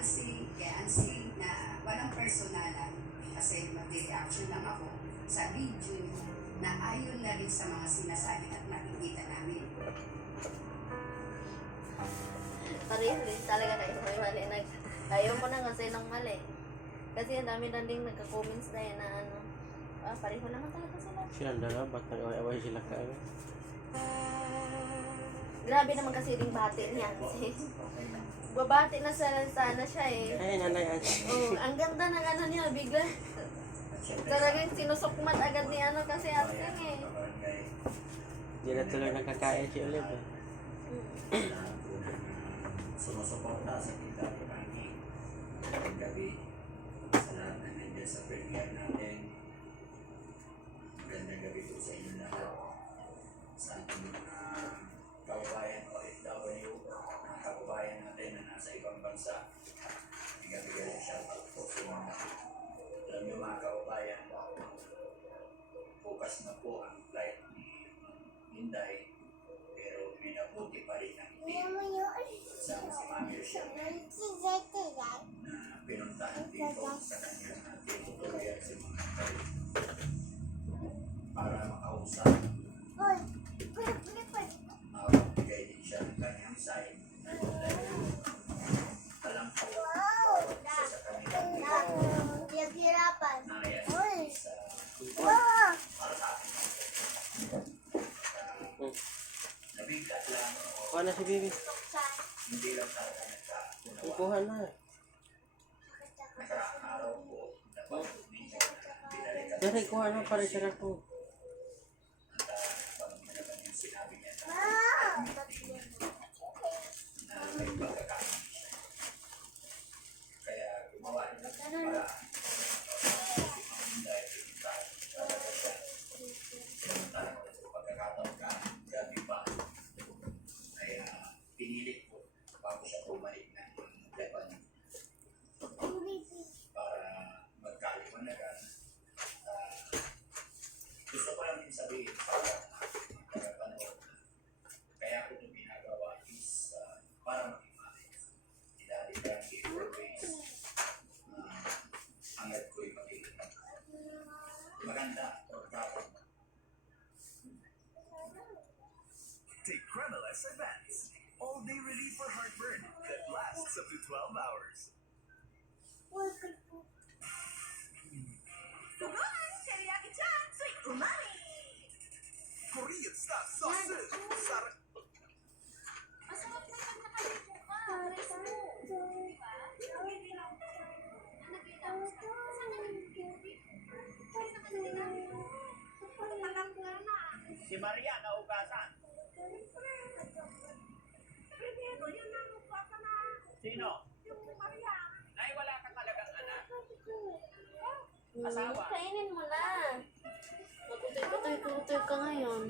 kay Ansi na walang personalan kasi mag-reaction lang ako sa video niyo na ayon na rin sa mga sinasabi at nakikita namin. Pareho rin talaga kayo may mali. Ayaw mo na kasi ng mali. Kasi ang dami na din nagka-comments na yun na ano. Pareho naman talaga sila. Siya dalawa, ba't nag-away sila kayo? Grabe naman kasi ring bati niya. Babati na sana siya eh. Ay, nanay Ansi. Oh, ang ganda ng ano niya, bigla. Talagang sinusukmat agad ni ano kasi asing eh. Hindi na tuloy nakakain si Olive eh. Sumusuporta sa kita ni Manny ngayong gabi sa lahat na nandiyan sa premiere natin. Magandang gabi po sa inyo lahat. Sa ating mga kababayan OFW, mga kababayan natin na nasa ibang bansa. Bigyan-bigyan ng shoutout po sa mga. Alam niyo mga kababayan, bukas na po ang flight ni Inday, pero may nabuti pa rin ang hindi. Sama si Mami Rochelle na pinuntahan dito sa kanyang tutorial sa mga kalit para makausap. Magbigay din siya ng kanyang sign na alam ko isa sa kanilang nangyayari sa para sa akin. Nabiglat lang o Kuha na si Bibi. hindi lang talaga nagkakunawa. Kuha na. Nakaraang araw po, napanood ninyo na binalikan Dari, kuha na para siya na to. at napanood niyo naman yung sinabi niya na may pagkakamali siya. Kaya gumawa niya ng paraan dahil pinuntahan talaga siya. Pinuntahan ko sa pagkakataon ka, gabi pa. Kaya pinilit ko bago siya bumalik ng Japan para magkaliwanagan. Gusto ko lang din sabihin para panood na kaya ko ito ginagawa is para maging maayos. Dahil Frankie always hangad ko'y maging maganda o dapat. Take Cremeles Advance. All-day relief for heartburn that lasts up to 12 hours. Teriyaki chan, sweet umami. Korean style sausage. Sarap. Masarap na pag nakalipo ka. Rest mo. Diba? Si Maria naugasan. Sino? Nay, wala kang talagang anak. Asawa. Kainin mo na. Matutoy-tutoy ka ngayon.